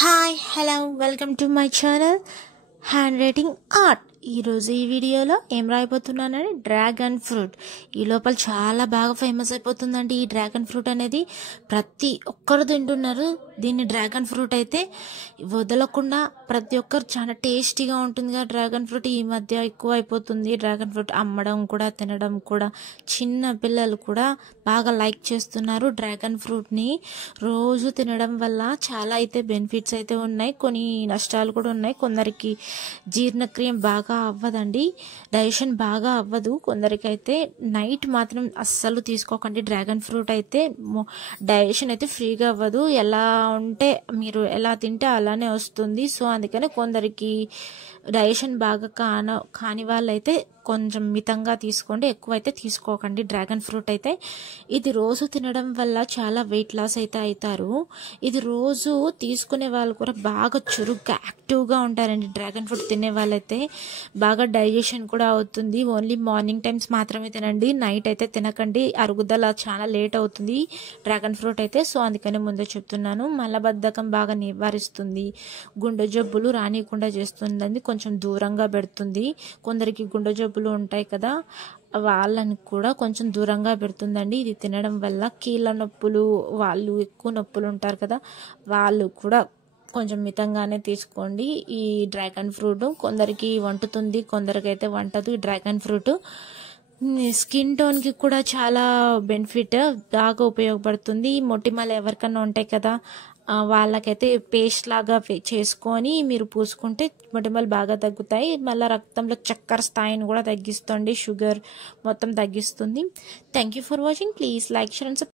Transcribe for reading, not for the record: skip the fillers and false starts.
Hi hello welcome to my channel hand writing art. ఈరోజు ఈ వీడియోలో ఏం రాయిపోతున్నానంటే డ్రాగన్ ఫ్రూట్. ఈ లోపల చాలా బాగా ఫేమస్ అయిపోతుందండి ఈ డ్రాగన్ ఫ్రూట్ అనేది. ప్రతి ఒక్కరు తింటున్నారు దీన్ని. డ్రాగన్ ఫ్రూట్ అయితే వదలకుండా ప్రతి ఒక్కరు చాలా టేస్టీగా ఉంటుంది కదా డ్రాగన్ ఫ్రూట్. ఈ మధ్య ఎక్కువ అయిపోతుంది డ్రాగన్ ఫ్రూట్ అమ్మడం కూడా తినడం కూడా. చిన్న పిల్లలు కూడా బాగా లైక్ చేస్తున్నారు డ్రాగన్ ఫ్రూట్ని. రోజు తినడం వల్ల చాలా అయితే బెనిఫిట్స్ అయితే ఉన్నాయి, కొన్ని నష్టాలు కూడా ఉన్నాయి. కొందరికి జీర్ణక్రియ బాగా అవ్వదండి, డైజెషన్ బాగా అవ్వదు కొందరికైతే. నైట్ మాత్రం అస్సలు తీసుకోకండి డ్రాగన్ ఫ్రూట్ అయితే. డైజెషన్ అయితే ఫ్రీగా అవ్వదు, ఎలా ఉంటే మీరు ఎలా తింటే అలానే వస్తుంది. సో అందుకని కొందరికి డైజెషన్ బాగా కాని వాళ్ళైతే కొంచెం మితంగా తీసుకోండి, ఎక్కువైతే తీసుకోకండి డ్రాగన్ ఫ్రూట్ అయితే. ఇది రోజు తినడం వల్ల చాలా వెయిట్ లాస్ అయితే అవుతారు. ఇది రోజు తీసుకునే వాళ్ళు కూడా బాగా చురుగ్గా యాక్టివ్గా ఉంటారండి డ్రాగన్ ఫ్రూట్ తినే వాళ్ళైతే. బాగా డైజెషన్ కూడా అవుతుంది. ఓన్లీ మార్నింగ్ టైమ్స్ మాత్రమే తినండి, నైట్ అయితే తినకండి, అరుగుదల చాలా లేట్ అవుతుంది డ్రాగన్ ఫ్రూట్ అయితే. సో అందుకని ముందే చెప్తున్నాను. మలబద్ధకం బాగా నివారిస్తుంది, గుండె జబ్బులు రానియకుండా చేస్తుందండి, కొంచెం దూరంగా పెడుతుంది. కొందరికి గుండె జబ్బులు ఉంటాయి కదా, వాళ్ళని కూడా కొంచెం దూరంగా పెడుతుందండి ఇది తినడం వల్ల. కీళ్ళ నొప్పులు, వాళ్ళు ఎక్కువ నొప్పులు ఉంటారు కదా, వాళ్ళు కూడా కొంచెం మితంగానే తీసుకోండి ఈ డ్రాగన్ ఫ్రూట్. కొందరికి వంటుతుంది, కొందరికైతే వంటదు ఈ డ్రాగన్ ఫ్రూట్. స్కిన్ టోన్కి కూడా చాలా బెనిఫిట్ బాగా ఉపయోగపడుతుంది. మొటిమలు ఎవరికన్నా ఉంటాయి కదా, వాళ్ళకైతే పేస్ట్ లాగా చేసుకొని మీరు పూసుకుంటే మొటిమలు బాగా తగ్గుతాయి. మళ్ళీ రక్తంలో చక్కెర స్థాయిని కూడా తగ్గిస్తుంది, షుగర్ మొత్తం తగ్గిస్తుంది. Thank you for watching. Please like, share and